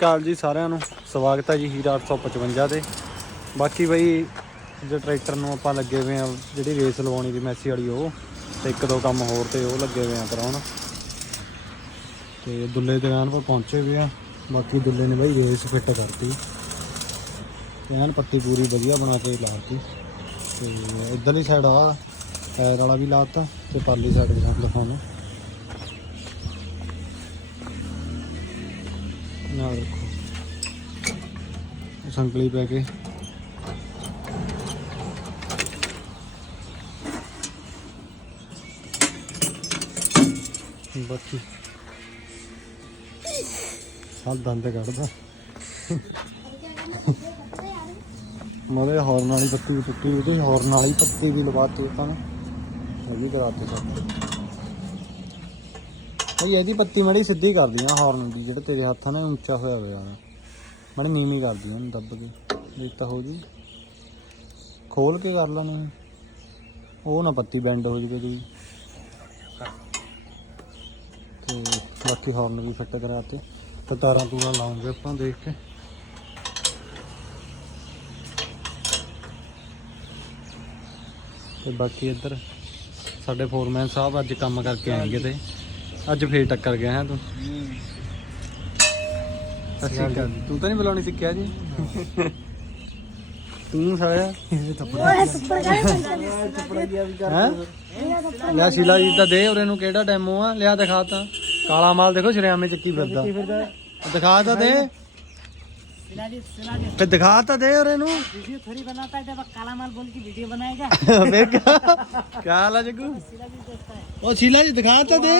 ਕਾਲ ਜੀ ਸਾਰਿਆਂ ਨੂੰ। ਸਵਾਗਤ ਹੈ ਜੀ ਹੀਰਾ 855 ਤੇ। ਬਾਕੀ ਬਈ, ਜੇ ਟਰੈਕਟਰ ਨੂੰ ਆਪਾਂ ਲੱਗੇ ਹੋਏ ਆ ਜਿਹੜੀ ਰੇਸ ਲਵਾਉਣੀ ਦੀ ਮੈਸੀ ਵਾਲੀ ਉਹ, ਤੇ ਇੱਕ ਦੋ ਕੰਮ ਹੋਰ ਤੇ ਉਹ ਲੱਗੇ ਹੋਏ ਆ ਕਰਾਉਣ। ਤੇ ਦੁੱਲੇ ਦੁਕਾਨ ਪਰ ਪਹੁੰਚੇ ਹੋਏ ਆ। ਬਾਕੀ ਦੁੱਲੇ ਨੇ ਬਈ ਰੇਸ ਫਿੱਟ ਕਰਤੀ। ਤੇ ਐਨ ਪੱਤੀ ਪੂਰੀ ਵਧੀਆ ਬਣਾ ਕੇ ਲਾਤੀ। ਤੇ ਇਧਰਲੀ ਸਾਈਡ ਆ ਟਾਇਰ ਵਾਲਾ ਵੀ ਲਾਤਾ, ਤੇ ਪਰਲੀ ਸਾਈਡ ਵੀ ਤੁਹਾਨੂੰ ਦਿਖਾਉਣਾ ਨਾ ਦੇਖੋ ਸੰਕਲੀ ਪੈ ਕੇ। ਬਾਕੀ ਸਭ ਦੰਦ ਕੱਢਦਾ। ਮੋਰੇ ਹੌਰਨ ਵਾਲੀ ਪੱਤੀ ਵੀ ਟੁੱਟੀ, ਉਹਦੇ ਹੌਰਨ ਵਾਲੀ ਪੱਤੀ ਵੀ ਲਵਾਤੀ ਆਪਾਂ ਨੇ। ਉਹ ਵੀ ਕਰਾਤੀ ਸਭ ਭਈ ਇਹਦੀ ਪੱਤੀ ਮੜੀ ਸਿੱਧੀ ਕਰਦੀ ਆ ਹਾਰਨ ਦੀ, ਜਿਹੜੇ ਤੇਰੇ ਹੱਥਾਂ ਨੇ ਉੱਚਾ ਹੋਇਆ ਹੋਇਆ ਮੜੀ ਨੀਵੀਂ ਕਰਦੀ ਆ ਉਹਨੂੰ ਦੱਬ ਕੇ। ਦੇਖ ਤਾਂ ਹੋ ਜੀ। ਖੋਲ ਕੇ ਕਰ ਲੈਣਾ। ਉਹ ਨਾ ਪੱਤੀ ਬੈਂਡ ਹੋ ਜੂਗੀ ਕੋਈ। ਤੇ ਬਾਕੀ ਹਾਰਨ ਵੀ ਫਿੱਟ ਕਰਾਤੇ। ਤੇ ਤਾਰਾਂ ਤੂਰਾਂ ਲਾਉਂਗੇ ਆਪਾਂ ਦੇਖ ਕੇ। ਤੇ ਬਾਕੀ ਇੱਧਰ ਸਾਡੇ ਫੋਰਮੈਨ ਸਾਹਿਬ ਅੱਜ ਕੰਮ ਕਰਕੇ ਆਏਗੇ ਤੇ ਅੱਜ ਫੇਰ ਟੱਕਰ ਗਿਆ ਹੈ ਤੂੰ ਸਤਿ ਸ਼੍ਰੀ ਅਕਾਲ ਤੂੰ ਤਾਂ ਨਹੀਂ ਬੁਲਾਉਣੀ ਸਿੱਖਿਆ ਜੀ ਤੂੰ ਸਾਇਆ ਹੈ ਲਿਆ ਸ਼ੀਲਾ ਜੀ ਦਾ ਦੇ ਉਹਰੇ ਨੂੰ ਕਿਹੜਾ ਡੈਮੋ ਆ ਲਿਆ ਦਿਖਾ ਤਾਂ ਕਾਲਾ ਮਾਲ ਦੇਖੋ ਸ਼ਰਿਆਮੇ ਚੱਕੀ ਫਿਰਦਾ ਦਿਖਾ ਤਾਂ ਦੇ सिलाजी सिलाजी ਤੇ ਦਿਖਾ ਤਾਂ ਦੇ ਉਹਰੇ ਨੂੰ वीडियो थोड़ी बनाता है जब काला माल बोल के वीडियो बनाएगा ਫੇਰ ਕਿਆ ਕਿਆ ਹਾਲ ਆ ਜੱਗੂ सिलाजी देखता है ਉਹ ਸ਼ੀਲਾ ਜੀ ਦਿਖਾ ਤਾਂ ਦੇ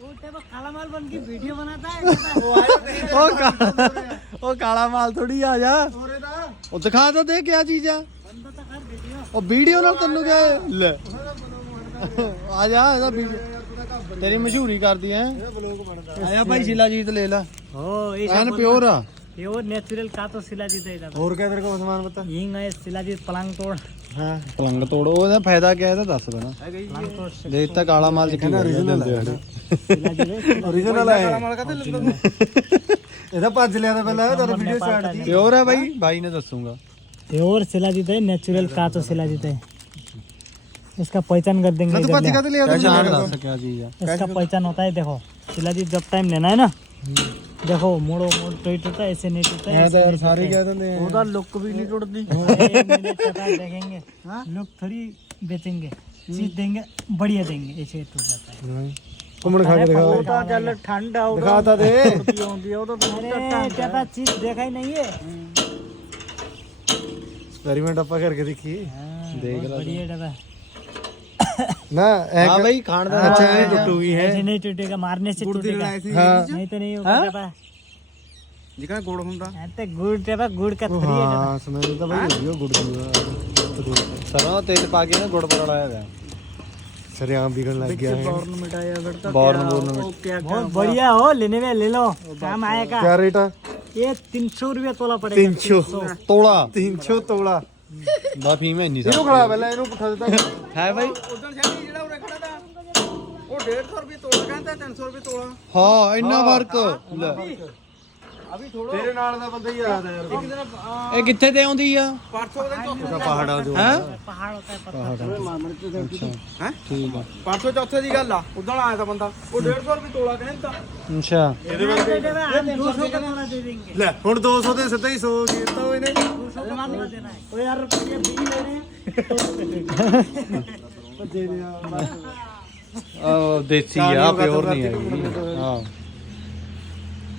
वो जब काला माल बन के वीडियो बनाता है ਉਹ ਕਾ- ਉਹ ਕਾਲਾ ਮਾਲ ਥੋੜੀ ਆ ਜਾ ਉਹ ਦਿਖਾ ਤਾਂ ਦੇ ਕਿਆ ਚੀਜ਼ ਆ बंदा तो कर वीडियो ਉਹ ਵੀਡੀਓ ਨਾਲ ਤੈਨੂੰ ਕਿਆ ਹੈ? ਲੈ ਆ ਜਾ ਇਹਦਾ ਵੀਡੀਓ ਤੇਰੀ ਮਸ਼ਹੂਰੀ ਕਰਦੀ ਐ ਆਇਆ ਭਾਈ ਸ਼ੀਲਾ ਜੀਤ ਲੈ ਲਾ ओ ਐਨ ਪਿਓਰ ਆ प्योर नेचुरल का तो सिलाजी दे इधर ਹੋਰ ਕਿਆ ਤੇਰੇ ਕੋਲ ਸਮਾਨ ਪਤਾ हिंग है सिलाजी पलंग तोड़ ਹਾਂ ਪਲੰਗ ਤੋੜੋ ਉਹਦਾ ਫਾਇਦਾ ਕਿਆ ਇਹਦਾ ਦੱਸ ਦੇਣਾ पलंग तोड़ से ਦੇਖ ਤਾਂ ਕਾਲਾ ਮਾਲ ਚ ਕਹਿੰਦਾ ਓਰੀਜਨਲ सिलाजी दे ਓਰੀਜਨਲ ਹੈ ਕਾਲਾ ਮਾਲ ਕਾਤੇ ਇਹਦਾ ਭੱਜ ਲਿਆ ਤਾਂ ਪਹਿਲਾਂ ਤੇਰੀ ਵੀਡੀਓ ਸਟਾਰਟ ਦੀ ਪਿਓਰ ਹੈ ਬਾਈ ਬਾਈ ਨੇ ਦੱਸੂਗਾ प्योर सिलाजी दे नेचुरल का तो सिलाजी दे इसका पहचान कर देंगे इधर ले। ਕਾਤੇ ਲਿਆ ਤੂੰ ਦੱਸ ਕਿਆ ਚੀਜ਼ ਆ इसका पहचान होता है देखो सिलाजी जब टाइम लेना है ना देखो मोड़ो मोड़ टोई टूटा ऐसे नहीं टूटा ਮੈਂ ऐसे ਤਾਂ ਯਾਰ ਸਾਰੇ ਕਹਿ ਦਿੰਦੇ ਆ ਉਹਦਾ ਲੁੱਕ ਵੀ ਨਹੀਂ ਟੁੱਟਦੀ देखेंगे लुक थोड़ी बेचेंगे चीज देंगे बढ़िया देंगे ऐसे टूट जाता है ਘੁੰਮਣ ਖਾ ਕੇ ਦਿਖਾ ਉਹ ਤਾਂ ਚੱਲ ਠੰਡ ਆ ਦਿਖਾ ਤਾਂ ਦੇ ਆਉਂਦੀ ਆ ਉਹ ਤਾਂ ਅਰੇ ਜਿਆਦਾ ਚੀਜ਼ ਦੇਖਾ ਹੀ ਨਹੀਂ ਹੈ ਐਕਸਪੈਰੀਮੈਂਟ ਆਪਾਂ ਕਰਕੇ ਦੇਖੀਏ ਦੇਖ ਲੈ बढ़िया डब्बा ਨਾ ਹਾਂ ਬਾਈ ਖਾਣ ਦਾ ਅੱਛਾ ਇਹ ਟੁੱਟੂਗੀ ਹੈ ऐसे नहीं टूटेगा मारने से टूटेगा ਹਾਂ नहीं तो नहीं होगा डब्बा ਜਿਕਾ ਗੁੜ ਹੁੰਦਾ हाँ, तो गुड़ डब्बा गुड़ का थोड़ी है डब्बा ਹਾਂ ਸਮਝ ਤਾਂ ਬਾਈ ਹੋਈ ਉਹ ਗੁੜ ਦੀ ਸਰੋਂ ਤੇਲ ਪਾ ਕੇ ਨਾ ਗੁੜ ਪਰ ਲਾਇਆ ਹੋਇਆ ਸਰਿਆਮ ਵਿਗਣ ਲੱਗ ਗਿਆ ਹੈ मिटाया बेटा ਬੌਰਨ ਬੌਰਨ ਵਿੱਚ क्या बहुत बढ़िया हो लेने में ले लो काम आएगा ਕਿਆ ਰੇਟ ਆ ये तीन सौ रुपया तोला पड़ेगा 300 ਤੋਲਾ 300 ਤੋਲਾ ਦਾ ਫੀਮ ਹੈ ਇੰਨੀ ਸਾਰੀ ਇਹਨੂੰ ਖੜਾ ਪਹਿਲਾਂ ਇਹਨੂੰ ਪੁੱਠਾ ਦਿੱਤਾ। ਹੈ ਬਾਈ। ਉਦੋਂ ਸ਼ਾਦੀ ਜਿਹੜਾ ਉਰੇ ਖੜਾ ਤਾ ਉਹ 150 ਰੁਪਏ ਤੋੜ ਕਹਿੰਦਾ 300 ਰੁਪਏ ਤੋੜਾ ਹਾਂ ਇੰਨਾ ਫ਼ਰਕ। ਲੈ। ਤੇਰੇ ਨਾਲ ਦਾ ਬੰਦਾ ਹੀ ਆਦਾ ਯਾਰ। ਇੱਕ ਦਿਨ ਇਹ ਕਿੱਥੇ ਤੇ ਆਉਂਦੀ ਆ? ਪਰਸੋਂ ਦੇ ਚੌਥੇ ਦਾ ਪਹਾੜ ਆ। ਜੋ ਹੈ ਪਹਾੜ ਹੁੰਦਾ ਹੈ ਪਤਾ ਹੈ? ਠੀਕ ਆ। ਪਰਸੋਂ ਚੌਥੇ ਦੀ ਗੱਲ ਆ। ਉਦੋਂ ਆਇਆ ਤਾਂ ਬੰਦਾ। ਉਹ 150 ਰੁਪਏ ਤੋਲਾ ਕਹਿੰਦਾ ਅੱਛਾ। ਇਹਦੇ ਬੰਦੇ ਇਹ 200 ਕਿੰਨਾ? ਦੇ ਦੇਣਗੇ। ਲੈ ਹੁਣ 200 ਦੇ ਸਿੱਧਾ ਹੀ 100 ਦਿੱਤਾ ਉਹ ਇਹਨੇ। 200 ਦਾ ਦੇਣਾ ਹੈ? ਉਹ ਯਾਰ ਰੁਪਏ 20 ਲੈਣੇ ਦੇ ਦੇ ਆ ਦੇਸੀ ਆ ਪਿਓਰ ਨਹੀਂ ਹੈ ਹਾਂ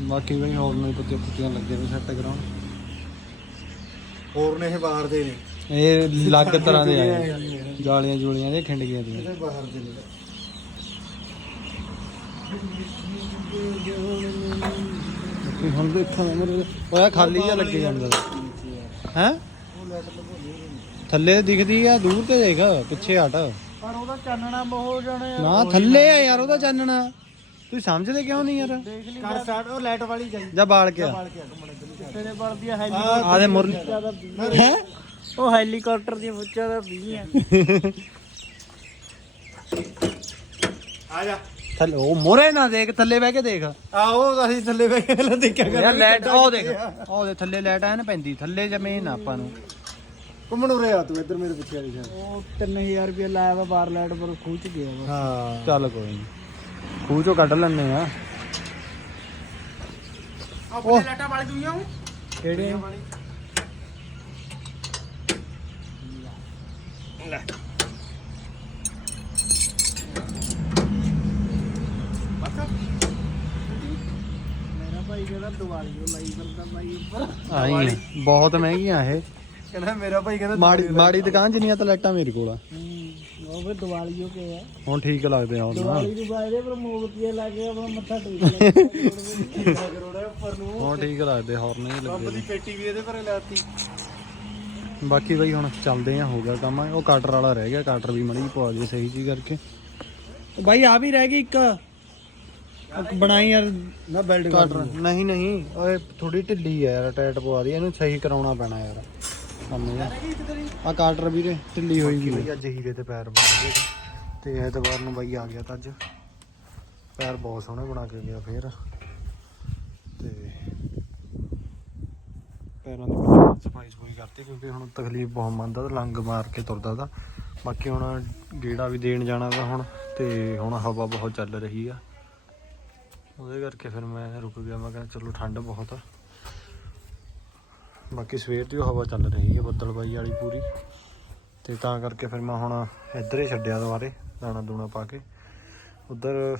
ਬਾਕੀ ਵੀ ਹੋਰ ਨਹੀਂ ਪੱਤੇ ਪੁੱਤੀਆਂ ਲੱਗੇ ਨੇ ਸੈੱਟ ਕਰਾਉਣ ਹੋਰ ਨੇ ਇਹ ਬਾਹਰ ਦੇ ਨੇ। ਇਹ ਲੱਗ ਤਰ੍ਹਾਂ ਦੇ ਆਏ। ਜਾਲੀਆਂ ਜੂਲੀਆਂ ਦੇ ਖਿੰਡ ਗਈਆਂ ਦੀਆਂ। ਇਹ ਬਾਹਰ ਦੇ ਨੇ। ਬਾਕੀ ਹੁਣ ਦੇਖਾਂ ਮੇਰੇ ਹੋਇਆ ਖਾਲੀ ਜਿਹਾ ਲੱਗੇ ਜਾਂਦਾ। ਹੈ? ਥੱਲੇ ਦਿਖਦੀ ਆ ਦੂਰ ਤੇ ਦੇਖ ਪਿੱਛੇ ਹਟ। पर ਉਹਦਾ ਚਾਨਣਾ ਬਹੁਤ ਜਾਣੇ ਨਾ ਥੱਲੇ ਆ ਯਾਰ ਉਹਦਾ ਚਾਨਣਾ। ਤੁਸੀਂ ਸਮਝਦੇ ਕਿਉਂ ਨਹੀਂ ਯਾਰ? ਕਰ ਸਟਾਰਟ ਉਹ ਲਾਈਟ ਵਾਲੀ ਜਾਈ। ਜਾ ਬਾਲ ਕੇ ਆ। ਬਾਲ ਕੇ ਘੁੰਮਣ ਆ ਹੈਲੀਕਾਪਟਰ ਆਦੇ ਹੈ? ਉਹ ਹੈਲੀਕਾਪਟਰ ਦੀਆਂ ਫੁੱਚਾਂ ਦਾ 20 ਆ। ਜਾ। ਥੱਲੇ ਉਹ ਮੋਰੇ ਨਾ ਦੇਖ ਥੱਲੇ ਬਹਿ ਕੇ ਦੇਖ। ਆਓ ਅਸੀਂ ਥੱਲੇ ਬੈ ਕੇ ਪਹਿਲਾਂ ਦੇਖਿਆ ਯਾਰ ਕਰਾਂਗੇ ਉਹ ਦੇਖ। ਉਹ ਦੇ ਥੱਲੇ ਲਾਈਟ ਐਨ ਪੈਂਦੀ ਥੱਲੇ ਜਮੇ ਨਾ ਆਪਾਂ ਨੂੰ। ਘੁੰਮਣ ਉਰੇ ਆ ਤੂੰ ਇੱਧਰ ਮੇਰੇ ਪਿੱਛੇ ਆ ਜਾ ਉਹ 3000 ਰੁਪਏ ਲਾਇਆ ਵਾ ਬਾਰ ਲਾਈਟ ਪਰ ਖੂਚ ਗਿਆ ਵਾ। ਹਾਂ। ਚੱਲ ਕੋਈ ਨਹੀਂ ਖੂਹ ਚੋਂ ਕੱਢ ਲੈਣੇ ਆ। ਆਪਣੇ ਲਾਟਾਂ ਵਾਲ ਗਈਆਂ ਹੂੰ ਕਿਹੜੇ? ਲੈ। ਮੇਰਾ ਭਾਈ ਕਹਿੰਦਾ ਦਿਵਾਲੀ ਨੂੰ ਲਾਈ ਬੰਦਾ ਬਾਈ ਉੱਪਰ। ਆਈ ਬਹੁਤ ਮਹਿੰਗੀਆਂ ਇਹ। ਕਹਿੰਦਾ ਮੇਰਾ ਭਾਈ ਕਹਿੰਦਾ ਮਾੜੀ ਮਾੜੀ ਦੁਕਾਨ ਜਿੰਨੀਆਂ ਤਾਂ ਲਾਈਟਾਂ ਮੇਰੇ ਕੋਲ ਹੁਣ ਠੀਕ ਲੱਗਦੇ ਆ ਹੁਣ ਹੁਣ ਠੀਕ ਲੱਗਦੇ ਹੌਰਨ ਹੀ ਲੱਗੇ ਦੀ ਪੇਟੀ ਵੀ ਇਹਦੇ ਪਰ ਲਾਤੀ। ਬਾਕੀ ਬਈ ਹੁਣ ਚੱਲਦੇ ਆ ਹੋ ਗਿਆ ਕੰਮ। ਉਹ ਕਾਟਰ ਵਾਲਾ ਰਹਿ ਗਿਆ ਕਾਟਰ ਵੀ ਮੜੀ ਪਵਾ ਦੇ ਸਹੀ ਜੀ ਕਰਕੇ। ਬਾਈ ਆ ਵੀ ਰਹਿ ਗਈ ਇੱਕ। ਬਣਾਈ ਯਾਰ। ਨਾ ਬਿਲਡਿੰਗ ਨਹੀਂ ਨਹੀਂ ਓਏ ਥੋੜੀ ਢਿੱਲੀ ਆ ਯਾਰ ਟਾਇਟ ਪਵਾ ਦੀ ਇਹਨੂੰ ਸਹੀ ਕਰਾਉਣਾ ਪੈਣਾ ਯਾਰ। ਆ। ਕਟਰ ਵੀਰੇ ਢਿੱਲੀ ਹੋਈ ਗਈ ਅੱਜ ਹੀਰੇ ਤੇ ਪੈਰ ਬਣ ਗਏ ਤੇ ਐਤਵਾਰ ਨੂੰ ਬਾਈ ਆ ਗਿਆ ਤਾਂ ਅੱਜ। ਪੈਰ ਬਹੁਤ ਸੋਹਣੇ ਬਣਾ ਕੇ ਗਿਆ ਫੇਰ। ਤੇ ਪੈਰਾਂ ਦੇ ਵਿੱਚ ਸਫ਼ਾਈ ਸਫ਼ਾਈ ਕਰਤੀ ਕਿਉਂਕਿ ਹੁਣ ਤਕਲੀਫ ਬਹੁਤ ਮੰਨਦਾ ਤੇ ਲੰਗ ਮਾਰ ਕੇ ਤੁਰਦਾ ਦਾ ਬਾਕੀ ਹੁਣ ਗੇੜਾ ਵੀ ਦੇਣ ਜਾਣਾ ਵਾ ਹੁਣ ਤੇ ਹੁਣ ਹਵਾ ਬਹੁਤ ਚੱਲ ਰਹੀ ਆ। ਉਹਦੇ ਕਰਕੇ ਫਿਰ ਮੈਂ ਰੁਕ ਗਿਆ ਮੈਂ ਕਿਹਾ ਚਲੋ ਠੰਡ ਬਹੁਤ ਆ। ਬਾਕੀ ਸਵੇਰ ਦੀ ਹਵਾ ਚੱਲ ਰਹੀ ਹੈ ਬੱਦਲਬਾਈ ਵਾਲੀ ਪੂਰੀ। ਤੇ ਤਾਂ ਕਰਕੇ ਫਿਰ ਮੈਂ ਹੁਣ ਇੱਧਰ ਹੀ ਛੱਡਿਆ ਦੁਬਾਰੇ, ਦਾਣਾ ਦੂਣਾ ਪਾ ਕੇ। ਉਧਰ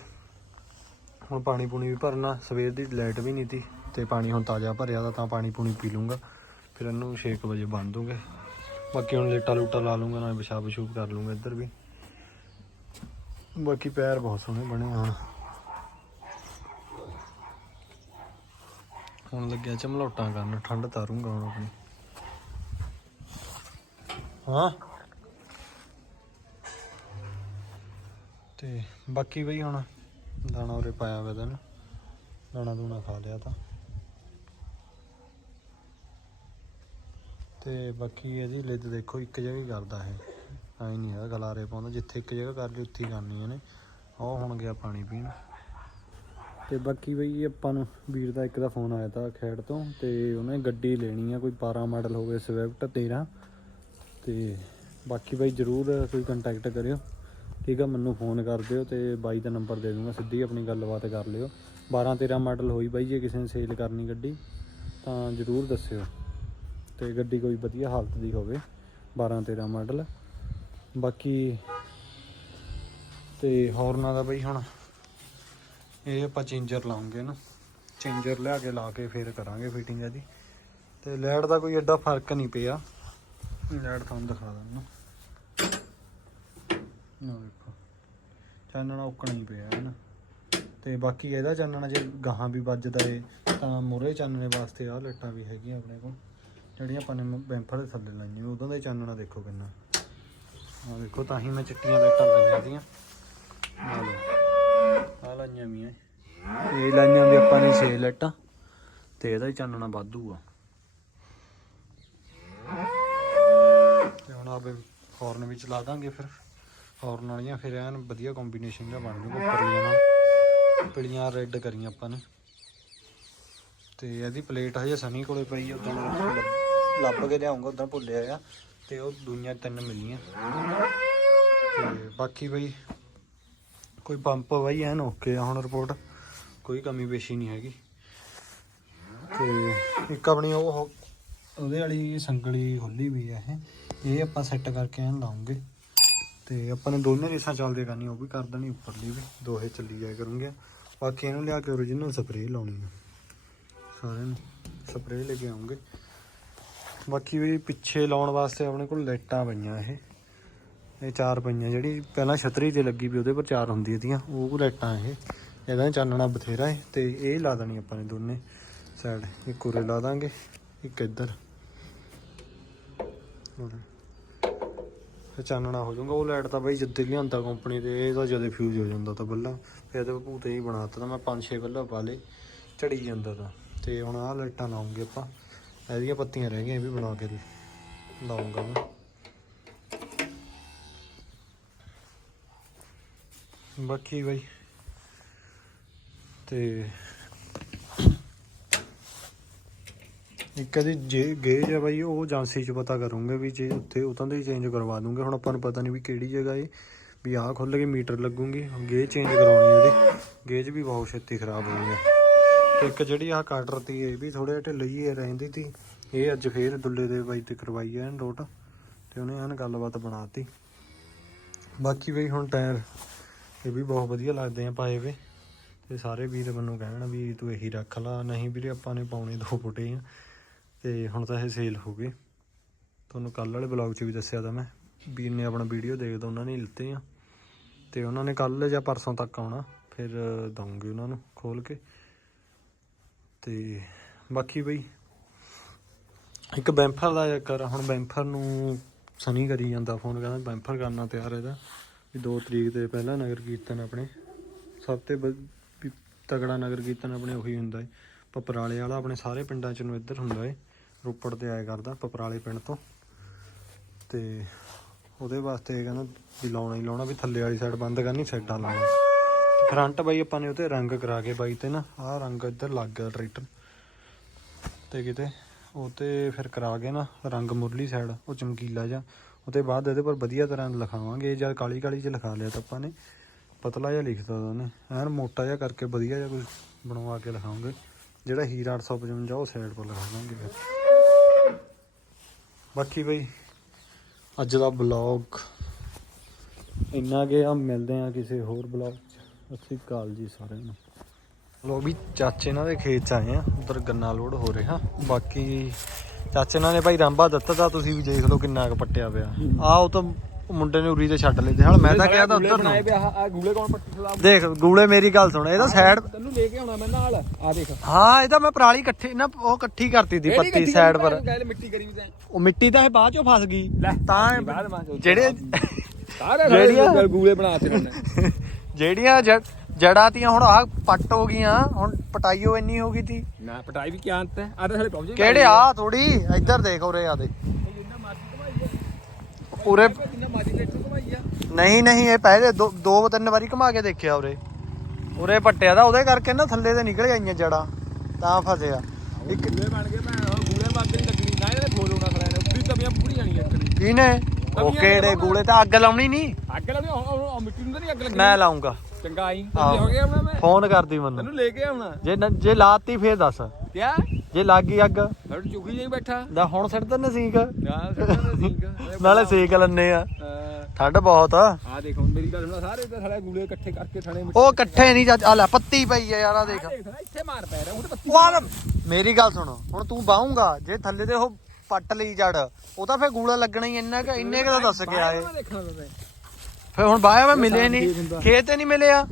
ਹੁਣ ਪਾਣੀ ਪੂਣੀ ਵੀ ਭਰਨਾ, ਸਵੇਰ ਦੀ ਲਾਈਟ ਵੀ ਨਹੀਂ ਤੀ ਤੇ ਪਾਣੀ ਹੁਣ ਤਾਜ਼ਾ ਭਰਿਆ ਦਾ, ਤਾਂ ਪਾਣੀ ਪੂਣੀ ਪੀ ਲੂੰਗਾ। ਫਿਰ ਇਹਨੂੰ 6 ਵਜੇ ਬੰਦ ਦੂੰਗੇ। ਬਾਕੀ ਹੁਣ ਲੇਟਾ ਲੂਟਾ ਲਾ ਲੂੰਗਾ ਨਾ ਪਿਸ਼ਾਬ ਪਸ਼ੂਬ ਕਰ ਲੂੰਗਾ ਇੱਧਰ ਵੀ। ਬਾਕੀ ਪੈਰ ਬਹੁਤ ਸੋਹਣੇ ਬਣੇ ਆ ਹੁਣ ਹੁਣ ਲੱਗਿਆ ਚਮਲੋਟਾਂ ਕਰਨ, ਠੰਡ ਤਾਰੂੰਗਾ ਹੁਣ ਆਪਣੀ। ਹਾਂ। ਤੇ ਬਾਕੀ ਬਈ ਹੁਣ ਦਾਣਾ ਉਰੇ ਪਾਇਆ ਹੋਇਆ ਤਾਂ ਦਾਣਾ ਦੂਣਾ ਖਾ ਲਿਆ ਤਾਂ। ਤੇ ਬਾਕੀ ਇਹਦੀ ਲਿੱਦ ਦੇਖੋ ਇੱਕ ਜਗ੍ਹਾ ਹੀ ਕਰਦਾ ਇਹ। ਐ ਨਹੀਂ ਹੈਗਾ, ਗਲਾਰੇ ਪਾਉਂਦਾ, ਜਿੱਥੇ ਇੱਕ ਜਗ੍ਹਾ ਕਰ ਲਈ ਉੱਥੇ ਹੀ ਕਰਨੀ ਇਹਨੇ। ਉਹ ਹੁਣ ਗਿਆ ਪਾਣੀ ਪੀਣ। ਤੇ ਬਾਕੀ ਬਈ ਆਪਾਂ ਨੂੰ ਵੀਰ ਦਾ ਇੱਕ ਦਾ ਫੋਨ ਆਇਆ ਤਾਂ ਖੈੜ ਤੋਂ ਤੇ ਉਹਨੇ ਗੱਡੀ ਲੈਣੀ ਆ, ਕੋਈ 12 ਮਾਡਲ ਹੋਵੇ ਸਵਿਫਟ 13 ਤੇ ਬਾਕੀ ਬਾਈ ਜਰੂਰ ਕੋਈ ਕੰਟੈਕਟ ਕਰਿਓ। ਠੀਕ ਆ, ਮੈਨੂੰ ਫੋਨ ਕਰ ਦਿਓ ਤੇ ਬਾਈ ਦਾ ਨੰਬਰ ਦੇ ਦੂੰਗਾ, ਸਿੱਧੀ ਆਪਣੀ ਗੱਲਬਾਤ ਕਰ ਲਿਓ। 12 13 ਮਾਡਲ ਹੋਈ ਬਾਈ ਜੇ ਕਿਸੇ ਨੇ ਸੇਲ ਕਰਨੀ ਗੱਡੀ, ਤਾਂ ਜਰੂਰ ਦੱਸਿਓ। ਤੇ ਗੱਡੀ ਕੋਈ ਵਧੀਆ ਹਾਲਤ ਦੀ ਹੋਵੇ 12 13 ਮਾਡਲ। ਬਾਕੀ ਤੇ ਹੌਰਨਾਂ ਦਾ ਬਈ ਹੁਣ ਇਹ ਆਪਾਂ ਚੇਂਜਰ ਲਾਉਂਗੇ ਨਾ। ਚੇਂਜਰ ਲਿਆ ਕੇ ਲਾ ਕੇ ਫੇਰ ਕਰਾਂਗੇ ਫਿਟਿੰਗ ਇਹਦੀ। ਤੇ ਲਾਈਟ ਦਾ ਕੋਈ ਐਡਾ ਫ਼ਰਕ ਨਹੀਂ ਪਿਆ। ਲਾਈਟ ਤੁਹਾਨੂੰ ਦਿਖਾ ਦਿੰਦਾ। ਨਾ ਦੇਖੋ। ਚਾਨਣਾ ਉੱਕਣਾ ਹੀ ਪਿਆ ਹੈ ਨਾ। ਤੇ ਬਾਕੀ ਇਹਦਾ ਚਾਨਣਾ ਜੇ ਗਾਹਾਂ ਵੀ ਵੱਜਦਾ ਏ, ਤਾਂ ਮੂਰੇ ਚਾਨਣੇ ਵਾਸਤੇ ਆਹ ਲਾਈਟਾਂ ਵੀ ਹੈਗੀਆਂ ਆਪਣੇ ਕੋਲ। ਜਿਹੜੀਆਂ ਆਪਾਂ ਨੇ ਬੈਂਫਰ ਦੇ ਥੱਲੇ ਲਾਈਆਂ, ਉਦੋਂ ਦਾ ਚਾਨਣਾ ਦੇਖੋ ਕਿੰਨਾ। ਆ ਦੇਖੋ, ਤਾਂ ਹੀ ਮੈਂ ਚਿੱਟੀਆਂ ਲਾਈਟਾਂ ਲਾਈਆਂ ਸੀਗੀਆਂ ਆ ਲਓ। ਲਾਈਆਂ ਵੀ ਐ ਇਹ ਲਾਈਆਂ ਵੀ ਆਪਾਂ ਨੇ 6 ਲਾਈਟਾਂ, ਤੇ ਇਹਦਾ ਹੀ ਚਾਨਣਾ ਵਾਧੂ ਆ। ਤੇ ਹੁਣ ਆਪੇ ਹੌਰਨ ਵਿੱਚ ਲਾ ਦਾਂਗੇ ਫਿਰ। ਹੌਰਨ ਵਾਲੀਆਂ ਫਿਰ ਐਨ ਵਧੀਆ ਕੰਬੀਨੇਸ਼ਨ ਦਾ ਬਣ ਜੂਗਾ ਉੱਪਰਲੀਆਂ ਨਾਲ। ਪੀਲੀਆਂ ਰੈੱਡ ਕਰੀਆਂ ਆਪਾਂ ਨੇ। ਤੇ ਇਹਦੀ ਪਲੇਟ ਹਜੇ ਸਨੀ ਕੋਲੇ ਪਈ ਆ, ਉਦੋਂ ਲੱਭ ਕੇ ਲਿਆਉਂਗਾ, ਉਦੋਂ ਭੁੱਲਿਆ ਆ। ਤੇ ਉਹ ਦੁਨੀਆ ਤਿੰਨ ਮਿਲੀਆਂ। ਤੇ ਬਾਕੀ ਬਈ ਕੋਈ ਪੰਪ ਬਾਈ, ਐਨ ਓਕੇ ਆ ਹੁਣ ਰਿਪੋਰਟ ਕੋਈ ਕਮੀ ਪੇਸ਼ੀ ਨਹੀਂ ਹੈਗੀ। ਤੇ ਇੱਕ ਆਪਣੀ ਉਹ ਉਹਦੇ ਵਾਲੀ ਸੰਗਲੀ ਖੁੱਲੀ ਵੀ ਆ ਇਹ। ਇਹ ਆਪਾਂ ਸੈੱਟ ਕਰਕੇ ਐਨ ਲਾਉਂਗੇ। ਤੇ ਆਪਾਂ ਨੇ ਦੋਨੇ ਰੇਸਾਂ ਚੱਲਦੇ ਕਰਨੀ ਉਹ ਵੀ ਕਰ ਦੇਣੀ ਉੱਪਰਲੀ ਵੀ। ਦੋਹੇ ਚੱਲੀ ਜਾਇਆ ਕਰੂੰਗੇ। ਬਾਕੀ ਇਹਨੂੰ ਲਿਆ ਕੇ origignal ਸਪਰੇਅ ਲਾਉਣੀ ਆ। ਸਾਰਿਆਂ ਨੂੰ ਸਪਰੇਅ ਲੈ ਕੇ ਆਉਂਗੇ। ਬਾਕੀ ਵੀ ਪਿੱਛੇ ਲਾਉਣ ਵਾਸਤੇ ਆਪਣੇ ਕੋਲ ਲਾਈਟਾਂ ਪਈਆਂ ਇਹ। ਇਹ ਚਾਰ ਪਈਆਂ। ਜਿਹੜੀ ਪਹਿਲਾਂ ਛਤਰੀ ਤੇ ਲੱਗੀ ਵੀ ਉਹਦੇ ਪਰ ਚਾਰ ਹੁੰਦੀਆਂ ਤੀਆਂ। ਉਹ ਲਾਈਟਾਂ ਇਹ। ਇਹਦਾ ਚਾਨਣਾ ਬਥੇਰਾ ਹੈ ਤੇ ਇਹ ਲਾ ਦੇਣੀ ਆਪਾਂ ਨੇ ਦੋਨੇ ਸਾਈਡ ਇੱਕ ਉਰੇ ਲਾ ਦਾਂਗੇ, ਇੱਕ ਇੱਧਰ। ਤੇ ਚਾਨਣਾ ਹੋ ਜਾਊਗਾ। ਉਹ ਲਾਈਟ ਤਾਂ ਬਈ ਜਿੱਦੇ ਲਿਆਂਦਾ ਕੰਪਨੀ ਤੇ, ਇਹ ਤਾਂ ਜਦੇ ਫਿਊਜ਼ ਹੋ ਜਾਂਦਾ ਤਾਂ ਬੱਲਾ। ਫਿਰ ਤੇ ਭੂਤੇ ਹੀ ਬਣਾਤਾ ਤਾਂ ਮੈਂ ਪੰਜ ਛੇ ਬੱਲਾ ਪਾ ਲੇ ਝੜੀ ਜਾਂਦਾ ਤਾਂ। ਤੇ ਹੁਣ ਆਹ ਲਾਈਟਾਂ ਲਾਉਂਗੇ ਆਪਾਂ। ਇਹਦੀਆਂ ਪੱਤੀਆਂ ਰਹਿ ਗਈਆਂ, ਇਹ ਵੀ ਬਣਾ ਕੇ ਲਾਉਂਗਾ ਮੈਂ। ਬਾਕੀ ਬਾਈ। ਤੇ ਇੱਕ ਇਹਦੀ ਜੇ ਗਏ ਆ ਬਾਈ, ਉਹ ਏਜੰਸੀ ਚ ਪਤਾ ਕਰੂੰਗੇ ਵੀ ਜੇ ਉੱਥੇ ਉਤਾਂ ਦੇ ਚੇਂਜ ਕਰਵਾ ਦੂੰਗੇ। ਹੁਣ ਆਪਾਂ ਨੂੰ ਪਤਾ ਨਹੀਂ ਵੀ ਕਿਹੜੀ ਜਗ੍ਹਾ ਏ ਵੀ ਆਹ ਖੁੱਲ ਕੇ ਮੀਟਰ ਲੱਗੂਗੀ। ਗੇਜ ਚੇਂਜ ਕਰਾਉਣੀ ਆ ਇਹਦੀ। ਗੇਜ ਵੀ ਬਹੁਤ ਛੇਤੀ ਖਰਾਬ ਹੋਈ ਆ। ਤੇ ਇੱਕ ਜਿਹੜੀ ਆਹ ਕਾਟਰ ਤੀ, ਇਹ ਵੀ ਥੋੜੇ ਢਿੱਲੀ ਜਿਹੀ ਰਹਿੰਦੀ ਤੀ। ਇਹ ਅੱਜ ਫੇਰ ਦੁੱਲੇ ਦੇ ਬਾਈ ਤੇ ਕਰਵਾਈ ਐਨ ਰੋਟ ਤੇ ਉਹਨੇ ਐਨ ਗੱਲਬਾਤ ਬਣਾਤੀ ਬਾਕੀ ਬਈ ਹੁਣ ਟਾਇਰ ਇਹ ਵੀ ਬਹੁਤ ਵਧੀਆ ਲੱਗਦੇ ਆ ਪਾਏ ਵੇ। ਤੇ ਸਾਰੇ ਵੀਰ ਮੈਨੂੰ ਕਹਿਣ ਵੀ ਤੂੰ ਇਹੀ ਰੱਖ ਲਾ ਨਹੀਂ ਵੀਰੇ ਆਪਾਂ ਨੇ ਪਾਉਣੇ ਦੋ ਫੁੱਟੇ ਆ। ਤੇ ਹੁਣ ਤਾਂ ਇਹ ਸੇਲ ਹੋ ਗਏ ਤੁਹਾਨੂੰ ਕੱਲ ਵਾਲੇ ਬਲੌਗ 'ਚ ਵੀ ਦੱਸਿਆ ਤਾਂ ਮੈਂ ਵੀਰ ਨੇ ਆਪਣਾ ਵੀਡੀਓ ਦੇਖਦਾ ਉਹਨਾਂ ਨੇ ਲਿੱਤੇ ਆ। ਤੇ ਉਹਨਾਂ ਨੇ ਕੱਲ ਜਾਂ ਪਰਸੋਂ ਤੱਕ ਆਉਣਾ ਫਿਰ ਦਊਂਗੇ ਉਹਨਾਂ ਨੂੰ ਖੋਲ ਕੇ। ਤੇ ਬਾਕੀ ਬਈ ਇੱਕ ਬੈਂਫਰ ਦਾ ਚੱਕਰ ਆ, ਹੁਣ ਬੈਂਫਰ ਨੂੰ ਸਨੀ ਕਰੀ ਜਾਂਦਾ ਫੋਨ ਕਹਿੰਦਾ ਬੈਂਫਰ ਕਰਨਾ ਤਿਆਰ ਇਹਦਾ। ਵੀ 2 ਤਰੀਕ ਦੇ ਪਹਿਲਾਂ ਨਗਰ ਕੀਰਤਨ ਆਪਣੇ, ਸਭ ਤੋਂ ਵਧ- ਵੀ ਤਗੜਾ ਨਗਰ ਕੀਰਤਨ ਆਪਣੇ ਉਹੀ ਹੁੰਦਾ ਹੈ ਪਪਰਾਲੇ ਵਾਲਾ ਆਪਣੇ ਸਾਰੇ ਪਿੰਡਾਂ ਚ ਨੂੰ ਇੱਧਰ ਹੁੰਦਾ ਹੈ ਰੋਪੜ ਤੇ ਆਇਆ ਕਰਦਾ ਪਪਰਾਲੇ ਪਿੰਡ ਤੋਂ। ਤੇ ਉਹਦੇ ਵਾਸਤੇ ਕਹਿੰਦਾ ਵੀ ਲਾਉਣਾ ਹੀ ਲਾਉਣਾ, ਵੀ ਥੱਲੇ ਵਾਲੀ ਸਾਈਡ ਬੰਦ ਕਰਨੀ, ਸਾਈਡਾਂ ਲਾਉਣਾ। ਫਰੰਟ ਬਾਈ ਆਪਾਂ ਨੇ ਉਹਤੇ ਰੰਗ ਕਰਾ ਕੇ ਬਾਈ ਤੇ ਨਾ, ਆਹ ਰੰਗ ਇੱਧਰ ਲੱਗ ਗਿਆ ਟਰੈਕਟਰ ਤੇ ਕਿਤੇ ਉਹ ਤੇ ਫਿਰ ਕਰਾ ਕੇ ਨਾ ਰੰਗ ਮੁਰਲੀ ਸਾਈਡ ਉਹ ਚਮਕੀਲਾ ਜਾਂ ਉਹਦੇ ਬਾਅਦ ਇਹਦੇ ਪਰ ਵਧੀਆ ਤਰ੍ਹਾਂ ਲਿਖਾਵਾਂਗੇ। ਜਦ ਕਾਲੀ ਕਾਲੀ ਚ ਲਿਖਾ ਲਿਆ ਤਾਂ ਆਪਾਂ ਨੇ, ਪਤਲਾ ਜਿਹਾ ਲਿਖਤਾ ਉਹਨੇ। ਐਨ ਮੋਟਾ ਜਿਹਾ ਕਰਕੇ ਵਧੀਆ ਜਿਹਾ ਕੁਝ ਬਣਵਾ ਕੇ ਲਿਖਾਵਾਂਗੇ ਜਿਹੜਾ ਹੀਰਾ 855 ਉਹ ਸਾਈਡ ਪਰ ਲਿਖਾ ਦਾਂਗੇ ਫਿਰ। ਬਾਕੀ ਬਈ, ਅੱਜ ਦਾ ਬਲੌਗ ਇੰਨਾ ਕਿ ਆ। ਮਿਲਦੇ ਆ ਕਿਸੇ ਹੋਰ ਬਲੌਗ 'ਚ। ਅਸੀਂ ਕਾਲ ਜੀ ਸਾਰਿਆਂ ਨੂੰ। ਲੋ ਵੀ ਚਾਚੇ ਨਾਲ ਦੇ ਖੇਤ ਚ ਆਏ ਆ ਉਧਰ ਗੰਨਾ ਲੋਡ ਹੋ ਰਿਹਾ। ਬਾਕੀ ਚਾਚੇ ਨਾਲ ਨੇ ਭਾਈ ਰਾਂਬਾ ਦਿੱਤਾ ਤਾਂ ਤੁਸੀਂ ਵੀ ਦੇਖ ਲਓ ਕਿੰਨਾ ਕੁ ਪੱਟਿਆ ਪਿਆ। ਆ ਉਹ ਤਾਂ ਮੁੰਡੇ ਨੇ ਉਰੀ ਤੇ ਛੱਡ ਲਏ ਤੇ ਹਲ ਮੈਂ ਤਾਂ ਕਿਹਾ ਤਾਂ ਉੱਧਰ ਨੂੰ। ਆ ਗੂਲੇ ਕੌਣ ਪੱਟੀ ਖਲਾ ਦੇਖ ਗੂਲੇ ਮੇਰੀ ਗੱਲ ਸੁਣ ਇਹਦਾ ਸਾਈਡ ਤੈਨੂੰ ਲੈ ਕੇ ਆਉਣਾ ਮੈਂ ਨਾਲ। ਆ ਦੇਖ। ਹਾਂ ਇਹ ਤਾਂ ਮੈਂ ਪਰਾਲੀ ਇਕੱਠੀ ਨਾ ਉਹ ਇਕੱਠੀ ਕਰਤੀ ਦੀ ਪੱਤੀ ਸਾਈਡ ਪਰ। ਮਿੱਟੀ ਕਰੀ ਵੀ ਤੈਂ। ਉਹ ਮਿੱਟੀ ਤਾਂ ਇਹ ਬਾਅਦ ਚੋਂ ਫਸ ਗਈ। ਤਾਂ ਜਿਹੜੇ ਸਾਰੇ ਗੂਲੇ ਬਣਾਤੇ ਉਹਨੇ। ਜਿਹੜੀਆਂ ਜੜ- ਤੀਆਂ ਹੁਣ ਆ ਪੱਟ ਹੋ ਗਈਆਂ ਹੁਣ ਪਟਾਈਓ ਇੰਨੀ ਹੋ ਗਈ ਤੀ। ਨਾ ਪਟਾਈ ਵੀ ਕਿਆ ਅੰਤ ਹੈ? ਆ ਤਾਂ ਸਾਡੇ ਪਹੁੰਚੇ ਕਿਹੜੇ ਆ ਥੋੜੀ ਇੱਧਰ ਦੇਖ ਉਰੇ ਆ ਦੇ। ਉਰੇ ਨਹੀਂ ਨਹੀਂ ਇਹ ਪਹਿਲੇ ਦੋ ਦੋ ਤਿੰਨ ਵਾਰੀ ਘੁਮਾ ਕੇ ਦੇਖਿਆ ਉਰੇ। ਉਰੇ ਪੱਟਿਆ ਦਾ ਉਹਦੇ ਕਰਕੇ ਨਾ ਥੱਲੇ ਤੇ ਨਿਕਲ ਗਈਆਂ ਜੜਾਂ ਤਾਂ ਫਸਿਆ। ਇੱਕ ਗੂਲੇ ਬਣ ਗਏ ਮੈਂ ਗੂਲੇ ਮੱਦ ਨਹੀਂ ਲੱਗਣੀ ਨਾ ਇਹਨੇ ਖੋਲ ਹੋਣਾ ਖੜਾ ਇਹਨੇ ਉੱਪਰੀ ਤਵੀਆਂ ਪੂਰੀ ਜਾਣੀ ਇੱਕਣੀ ਕਿਹਨੇ? ਉਹ ਕਿਹੜੇ ਗੂਲੇ ਤਾਂ ਅੱਗ ਲਾਉਣੀ ਨਹੀਂ। ਅੱਗ ਲਾਉਣੀ ਉਹ- ਉਹ ਉਹ ਮਿੱਟੀ ਨੂੰ ਤਾਂ ਨਹੀਂ ਅੱਗ ਲੱਗਣੀ। ਮੈਂ ਲਾਉਂਗਾ ਚੰਗਾ ਆਈ। ਆਹੋ। ਤੇ ਹੋ ਗਿਆ ਹੁਣ ਮੈਂ? ਫੋਨ ਕਰਦੀ ਮੈਨੂੰ। ਤੈਨੂੰ ਲੈ ਕੇ ਆਉਣਾ। ਜੇ ਨ- ਜੇ ਲਾਤੀ ਫੇਰ ਦੱਸ। ਕਿਆ? ਜੇ ਲੱਗ ਗਈ ਅੱਗ। ਹੜ ਚੁਗੀ ਜਾਈ ਬੈਠਾ। ਦਾ ਹੁਣ ਸਿੱਟ ਦਿੰਨੇ ਸੀਕ। ਨਾ ਠੀਕ ਨਾਲੇ ਸੇਕ ਲੈਣੇ ਆ। ਠੰਡ ਬਹੁਤ ਆ। ਆ ਦੇਖ ਹੁਣ ਮੇਰੀ ਗੱਲ ਸੁਣਾ ਸਾਰੇ ਤੇ ਸਾਲੇ ਗੂਲੇ ਇਕੱਠੇ ਕਰਕੇ ਥਾਣੇ ਉਹ ਇਕੱਠੇ ਨਹੀਂ ਚੱਜ ਆ ਲੈ ਪੱਤੀ ਪਈ ਆ ਯਾਰ ਆ ਦੇਖ। ਦੇਖ ਨਾ ਇੱਥੇ ਮਾਰ ਪੈ ਰਿਹਾ ਪੱਤੀ ਗੱਲ ਸੁਣ ਹੁਣ ਤੂੰ ਬਾਹੂਗਾ ਜੇ ਥੱਲੇ ਤੇ ਉਹ ਪੱਟ ਲਈ ਜੜ ਉਹ ਤਾਂ ਫੇਰ ਗੂੜਾ ਲੱਗਣਾ ਹੀ ਇੰਨਾ ਕਿ ਇੰਨੇ ਕੁ ਤਾਂ ਦੱਸ ਕੇ ਆਏ। ਮੈਂ ਦੇਖਣਾ ਤੇ? ਫੇਰ ਹੁਣ ਬਾਇਆ ਮੈਂ ਮਿਲੇ ਨਹੀਂ ਖੇਤ ਤੇ ਨਹੀਂ ਮਿਲਿਆ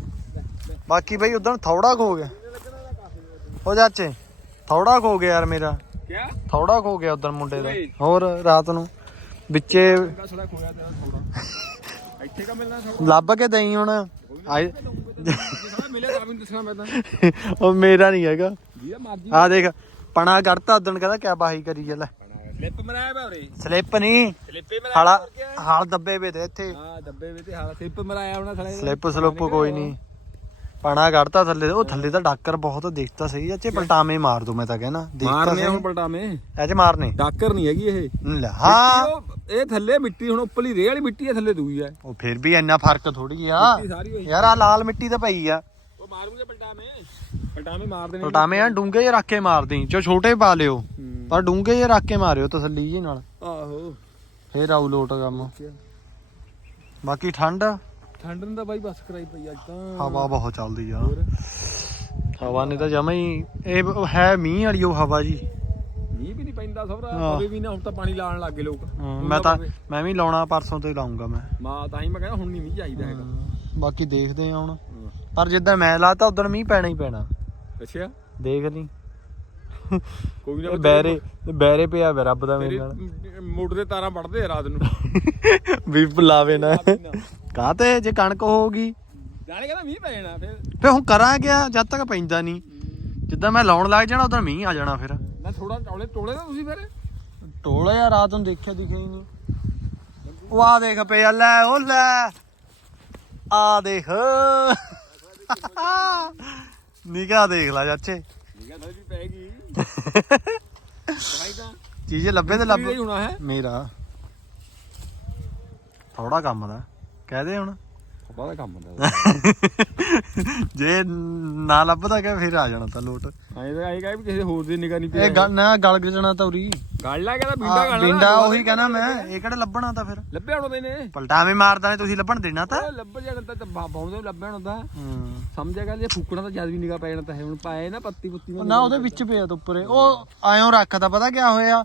ਬਾਕੀ ਬਈ ਉਦੋਂ ਥੌੜਾ ਖੋ ਗਿਆ। ਉਹ ਚਾਚੇ ਥੌੜਾ ਖੋ ਗਿਆ ਯਾਰ ਮੇਰਾ। ਕਿਆ? ਥੌੜਾ ਖੋ ਗਿਆ ਉਦੋਂ ਮੁੰਡੇ ਦਾ। ਹੋਰ ਰਾਤ ਨੂੰ ਵਿੱਚੇ ਚੰਗਾ ਸੜਾ ਖੋਇਆ ਤੇਰਾ ਥੋੜਾ ਇੱਥੇ ਕਾ ਮਿਲਣਾ ਥੋੜਾ ਲੱਭ ਕੇ ਦਈ ਹੁਣ। ਆਏ ਜੇ ਸਾਲਾ ਮਿਲਿਆ ਤਾਂ ਵੀ ਨੀ ਦੱਸਣਾ ਮੈਂ ਤਾਂ ਉਹ ਮੇਰਾ ਨਹੀਂ ਹੈਗਾ। ਜਿਹਦਾ ਮਰਜ਼ੀ ਆ ਦੇਖ ਪਣਾ ਕਰਤਾ ਉਦੋਂ ਕਹਿੰਦਾ ਕਿਆ ਬਾਹੀ ਕਰੀ ਚੱਲ ਸਲਿੱਪ ਮਰਾਇਆ ਬਾ ਉਰੇ? ਸਲਿੱਪ ਨਹੀਂ। ਸਲਿੱਪੇ ਮਰਾਇਆ ਹਾਲਾ? ਹਾਲ ਦੱਬੇ ਵੇ ਤੇ ਇੱਥੇ। ਹਾਂ ਡੱਬੇ ਵਿੱਚ ਹਾਲਾ ਸਲਿੱਪ ਮਰਾਇਆ ਉਹਨਾਂ ਸਾਲੇ ਨੇ। ਸਲਿੱਪ ਸਲੁੱਪ ਕੋਈ ਨਹੀਂ। ਪਣਾ ਕੱਢਤਾ ਥੱਲੇ ਉਹ ਥੱਲੇ ਤਾਂ ਡਾਕਰ ਬਹੁਤ ਦੇਖਤਾ ਸਹੀ। ਅੱਛੇ ਪਲਟਾਵੇਂ ਮਾਰ ਦੂ ਮੈਂ ਤਾਂ ਕਹਿਣਾ। ਦੇਖਤਾ ਮਾਰਨੇ ਹੁਣ ਸਹੀ। ਪਲਟਾਵੇਂ? ਐ ਚ ਮਾਰਨੇ। ਡਾਕਰ ਨਹੀਂ ਹੈਗੀ ਇਹ। ਲੈ ਹਾਂ। ਉਹ- ਇਹ ਥੱਲੇ ਮਿੱਟੀ ਹੁਣ ਉੱਪਰਲੀ ਰੇਹ ਵਾਲੀ ਮਿੱਟੀ ਹੈ ਥੱਲੇ ਦੂਈ ਹੈ ਉਹ ਫਿਰ ਵੀ ਇੰਨਾ ਫ਼ਰਕ ਥੋੜੀ ਆ। ਮਿੱਟੀ ਸਾਰੀ ਹੋਈ। ਯਾਰ ਆ ਲਾਲ ਮਿੱਟੀ ਤਾਂ ਪਈ ਆ। ਉਹ ਮਾਰੂਗੇ ਪਲਟਾਵੇਂ? ਪਲਟਾਵੇਂ ਮਾਰ ਦੇਣੇ। ਪਲਟਾਵੇਂ ਆ ਡੂੰਗੇ ਜੇ ਰੱਖ ਕੇ ਮਾਰਦੀ ਚੋ ਛੋਟੇ ਪਾ ਲਿਓ। ਪਰ ਡੂੰਗੇ ਜੇ ਰੱਖ ਕੇ ਮਾਰਿਓ ਤਸੱਲੀ ਜੀ ਨਾਲ। ਆਹੋ। ਫੇਰ ਆਊ ਲੋਟ ਕੰਮ। ਬਾਕੀ ਠੰਡ? ਠੰਡ ਨੂੰ ਤਾਂ ਬਾਈ ਬਸ ਕਰਾਈ ਪਈ ਅੱਜ ਤਾਂ। ਹਵਾ ਬਹੁਤ ਚੱਲਦੀ ਆ। ਹਵਾ ਨੇ ਤਾਂ ਜਮਾ ਹੀ ਇਹ ਹੈ ਮੀਂਹ ਵਾਲੀ ਉਹ ਹਵਾ ਜੀ। ਮੀਂਹ ਵੀ ਨਹੀਂ ਪੈਂਦਾ ਸਭਰਾ ਹਾਂ। ਪਵੇ ਵੀ ਨਾ ਹੁਣ ਤਾਂ ਪਾਣੀ ਲਾਉਣ ਲੱਗੇ ਲੋਕ। ਮੈਂ ਤਾਂ। ਮੈਂ ਵੀ ਲਾਉਣਾ ਪਰਸੋਂ ਤੋਂ ਹੀ ਲਾਉਂਗਾ ਮੈਂ। ਮਾਂ ਤਾਂ ਹੀ ਮੈਂ ਕਹਿੰਦਾ ਹੁਣ ਨਹੀਂ ਮੀਂਹ ਚਾਹੀਦਾ ਹੈਗਾ। ਬਾਕੀ ਦੇਖਦੇ ਆ ਹੁਣ। ਪਰ ਜਿੱਦਾਂ ਮੈਂ ਲਾਤਾ ਉਦੋਂ ਮੀਂਹ ਪੈਣਾ ਹੀ ਪੈਣਾ। ਅੱਛਾ। ਦੇਖ ਲਈ। ਕੋਈ ਨਾ ਬੈਰੇ ਬੈਰੇ ਪਿਆ ਵੇ ਰੱਬ ਦਾ ਮੇਰੇ ਨਾਲ। ਮੋਟਰ ਦੇ ਤਾਰਾਂ ਵੱਢਦੇ ਆ ਰਾਤ ਨੂੰ। ਵੀ ਲਾਵੇ ਨਾ। ਕਾਤੇ ਜੇ ਕਣਕ ਹੋਊਗੀ? ਜਾਣੇ ਕਹਿੰਦਾ ਮੀਂਹ ਪੈ ਜਾਣਾ ਫਿਰ। ਫੇ ਹੁਣ ਕਰਾਂ ਗਿਆ ਜਦ ਤੱਕ ਪੈਂਦਾ ਨਹੀਂ। ਜਿੱਦਾਂ ਮੈਂ ਲਾਉਣ ਲੱਗ ਜਾਣਾ ਉਦੋਂ ਮੀਂਹ ਆ ਜਾਣਾ ਫਿਰ। ਨਾ ਥੋੜਾ ਟੋਲੇ ਟੋਲੇ ਨਾ ਤੁਸੀਂ ਫਿਰ? ਟੋਲੇ ਆ ਰਾਤ ਨੂੰ ਦੇਖਿਆ ਦਿਖਿਆ ਹੀ ਨਹੀਂ। ਉਹ ਆ ਦੇਖ ਪਿਆ ਲੈ ਉਹ ਲੈ। ਆ ਦੇਖ। ਨਿਗਾਹ ਦੇਖ ਲੈ ਚਾਚੇ। ਨਿਗਾ ਤਾਂ ਵੀ ਪੈਗੀ ਭਾਈ ਤਾਂ ਚੀਜ਼ ਲੱਭੇ ਤੇ ਲੱਭ। ਲੱਭ ਹੋਣਾ ਹੈ। ਮੇਰਾ। ਥੋੜਾ ਕੰਮ ਦਾ। ਕਹਿ ਦੇ ਹੁਣ। ਦਾ ਕੰਮ ਹੁੰਦਾ ਜੇ ਨਾ ਲੱਭਦਾ ਕਿ ਫਿਰ ਆ ਜਾਣਾ ਤਾਂ ਲੋਟ। ਆਏ ਤਾਂ ਆਏ ਕਹੇ ਵੀ ਕਿਸੇ ਹੋਰ ਦੀ ਨਿਗਾ ਨਹੀਂ ਇਹ ਗੱਲ ਨਾ ਗਲ ਗਜਣਾ ਤਾਂ ਉਰੀ। ਗੱਲ ਲਾ ਕਹਿੰਦਾ ਬੀਂਡਾ ਗਾਣਾ ਬਿੰਡਾ ਉਹੀ ਕਹਿੰਦਾ ਮੈਂ ਇਹ ਕਿਹੜਾ ਲੱਭਣਾ ਤਾਂ ਫਿਰ? ਲੱਭਿਆ ਹੁਣ ਨੇ। ਪਲਟਾਵੇਂ ਮਾਰਦਾ ਨੇ ਤੁਸੀਂ ਲੱਭਣ ਦੇਣਾ ਤਾਂ। ਉਹ ਲੱਭ ਜਾਣਾ ਤਾਂ ਬਾਉਂਦੇ ਲੱਭਿਆ ਹੁੰਦਾ ਹੂੰ। ਸਮਝਿਆ ਗੱਲ ਜੇ ਫੂਕਣਾ ਤਾਂ ਜਦ ਵੀ ਨਿਗਾ ਪੈ ਜਾਣਾ ਤਾਂ ਹੈ ਹੁਣ ਪਾਏ ਨਾ ਪੱਤੀ ਪੁੱਤੀ ਉਹ ਨਾ ਉਹਦੇ ਵਿੱਚ ਪਿਆ ਤਾ ਉੱਪਰੇ। ਉਹ ਆਇਓ ਰੱਖਤਾ ਪਤਾ ਕਿਆ ਹੋਇਆ?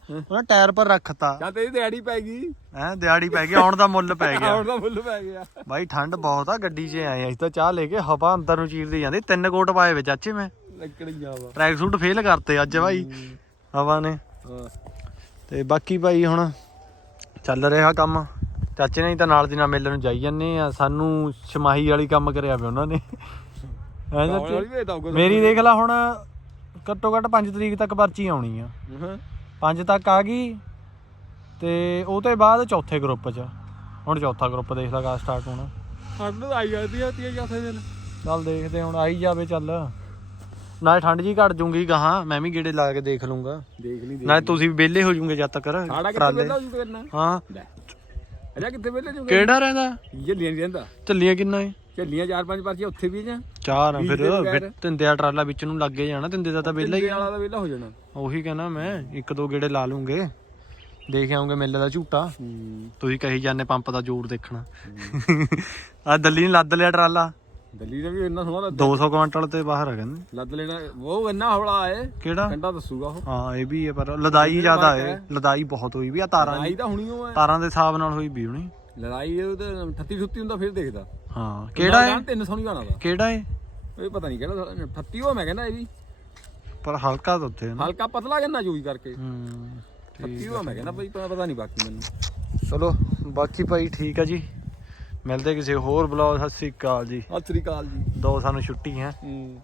ਟਾਇਰ ਪਰ ਰੱਖਤਾ। ਜਾਂ ਤੇਰੀ ਦਿਹਾੜੀ ਪੈ ਗਈ। ਹੈ ਦਿਹਾੜੀ ਪੈ ਗਈ ਆਉਣ ਦਾ ਮੁੱਲ ਪੈ ਗਿਆ। ਆਉਣ ਦਾ ਫੁੱਲ ਪੈ ਗਿਆ। ਬਾਈ ਠੰਡ ਬਹੁਤ ਆ ਗੱਡੀ 'ਚ ਆਏ ਅਸੀਂ ਤਾਂ ਚਾਹ ਲੈ ਕੇ ਹਵਾ ਅੰਦਰ ਨੂੰ ਚੀਰਦੀ ਜਾਂਦੀ। ਤਿੰਨ ਕੋਟ ਪਾਏ ਵੇ ਚਾਚੇ ਮੈਂ। ਲੱਕੜੀਆਂ ਵਾ। ਟਰੈਕ ਸੂਟ ਫੇਲ ਕਰਤੇ ਅੱਜ ਭਾਈ ਹਵਾ ਨੇ। ਹਾਂ। ਤੇ ਬਾਕੀ ਭਾਈ ਹੁਣ ਚੱਲ ਰਿਹਾ ਕੰਮ। ਚਾਚੇ ਨੇ ਤਾਂ ਨਾਲ ਦੀ ਨਾਲ ਮੇਲੇ ਨੂੰ ਜਾਈ ਜੰਨੇ ਆ। ਸਾਨੂੰ ਛਮਾਹੀ ਵਾਲੀ ਕੰਮ ਕਰਿਆ ਵੇ ਉਹਨਾਂ ਨੇ। ਹੈਂ ਮੇਰੀ ਦੇਖ ਲੈ ਹੁਣ ਘੱਟੋ ਘੱਟ 5 ਤਰੀਕ ਤੱਕ ਪਰਚੀ ਆਉਣੀ ਆ। ਹਾਂ। 5 ਤੱਕ ਆ ਗਈ। ਤੇ ਉਹ ਤੋਂ ਬਾਅਦ ਚੌਥੇ ਗਰੁੱਪ 'ਚ। ਹੁਣ ਚੌਥਾ ਗਰੁੱਪ ਦੇਖ ਲਾ ਕਾ ਸਟਾਰਟ ਹੋਣਾ। ਸਾਨੂੰ ਆਈ ਜਾਂਦੀ ਆ ਤੀ ਚੌਥੇ ਦਿਨ। ਚੱਲ ਦੇਖਦੇ ਹੁਣ। ਆਈ ਜਾਵੇ ਚੱਲ। ਨਾਲੇ ਠੰਡ ਜੀ ਘਟ ਜੂਗੀ ਗਾਹਾਂ ਮੈਂ ਵੀ ਗੇੜੇ ਲਾ ਕੇ ਦੇਖ ਲੂੰਗਾ। ਦੇਖ ਲਈ ਨਾਲੇ ਤੁਸੀਂ ਵਿਹਲੇ ਹੋ ਜੂਗੇ ਜਦ ਤੱਕ। ਸਾਡਾ ਕਿੱਥੇ ਟਰਾਲੇ। ਵੇਲਾ ਜੂ ਕਰਨਾ ਹਾਂ। ਅਜਾ ਕਿੱਥੇ ਵੇਲੇ ਜੂ ਕਿਹੜਾ ਰਹਿੰਦਾ? ਜੱਲੀਆਂ ਨਹੀਂ ਰਹਿੰਦਾ। ਚੱਲੀਆਂ ਕਿੰਨਾ ਏ? ਝੱਲੀਆਂ ਚਾਰ ਪੰਜ ਪਰਚੀਆਂ ਉੱਥੇ ਵੀ ਜਾਂ? ਚਾਰ ਆ ਵੀਹ ਫਿਰ ਦੇ ਬਗੈਰ। ਤਿੰਦੇ ਆ ਟਰਾਲਾ ਵਿੱਚ ਨੂੰ ਲੱਗੇ ਜਾਣਾ ਤਿੰਦੇ ਦਾ ਤਾਂ ਵਿਹਲਾ ਹੀ ਆ। ਵਾਲਾ ਦਾ ਵੇਲਾ ਹੋ ਜਾਣਾ। ਉਹੀ ਕਹਿੰਦਾ ਮੈਂ ਇੱਕ ਦੋ ਗੇੜੇ ਲਾ ਲੂੰਗੇ। ਦੇਖ ਆਉਂਗੇ ਮੇਲੇ ਦਾ ਝੂਟਾ। ਹੂੰ। ਤੁਸੀਂ ਕਹੀ ਜਾਂਦੇ ਪੰਪ ਦਾ ਜ਼ੋਰ ਦੇਖਣਾ। ਆ ਦੱਲੀ ਨੇ ਲੱਦ ਲਿਆ ਟਰਾਲਾ। ਦਿੱਲੀ ਨੇ ਵੀ ਇੰਨਾ ਸੋਹਣਾ ਲੱਦ 200 ਕੁਇੰਟਲ ਤੇ ਬਾਹਰ ਆ ਕਹਿੰਦੇ। ਲੱਦ ਲੈਣਾ ਉਹ ਇੰਨਾ ਹੌਲਾ ਏ ਕਿਹੜਾ? ਕੰਡਾ ਦੱਸੂਗਾ ਉਹ। ਹਾਂ ਇਹ ਵੀ ਹੈ ਪਰ ਲਦਾਈ ਜ਼ਿਆਦਾ ਹੈ। ਲਦਾਈ ਬਹੁਤ ਹੋਈ ਵੀ ਆ ਤਾਰਾਂ ਲੜਾਈ ਦੀ ਤਾਂ ਹੁਣੀ ਉਹ ਹੈ। ਤਾਰਾਂ ਦੇ ਹਿਸਾਬ ਨਾਲ ਹੋਈ ਵੀ ਹੋਣੀ। ਲੜਾਈ ਉਹਦੇ 38 38 ਹੁੰਦਾ ਫਿਰ ਦੇਖਦਾ। ਹਾਂ ਕਿਹੜਾ ਹੈ 300 ਨਹੀਂ ਗਾਣਾ ਦਾ ਕਿਹੜਾ ਹੈ ਇਹ ਪਤਾ ਨਹੀਂ ਕਿਹੜਾ 38 ਉਹ ਮੈਂ ਕਹਿੰਦਾ ਇਹ ਵੀ। ਪਰ ਹਲਕਾ ਤਾਂ ਉੱਥੇ ਹੈ ਨਾ। ਹਲਕਾ ਪਤਲਾ ਕਹਿੰਦਾ ਜੂਈ ਕਰਕੇ। ਹੂੰ 38 ਉਹ ਮੈਂ ਕਹਿੰਦਾ ਪਤਾ ਪਤਾ ਨਹੀਂ ਬਾਕੀ ਮੈਨੂੰ। ਚਲੋ ਬਾਕੀ ਭਾਈ ਠੀਕ ਆ ਜੀ। ਮਿਲਦੇ ਕਿਸੇ ਹੋਰ ਬਲੌਗ ਸਤਿ ਸ੍ਰੀ ਅਕਾਲ ਜੀ। ਸਤਿ ਸ੍ਰੀ ਅਕਾਲ ਜੀ। ਦੋ ਸਾਨੂੰ ਛੁੱਟੀ ਹੈ। ਹੂੰ।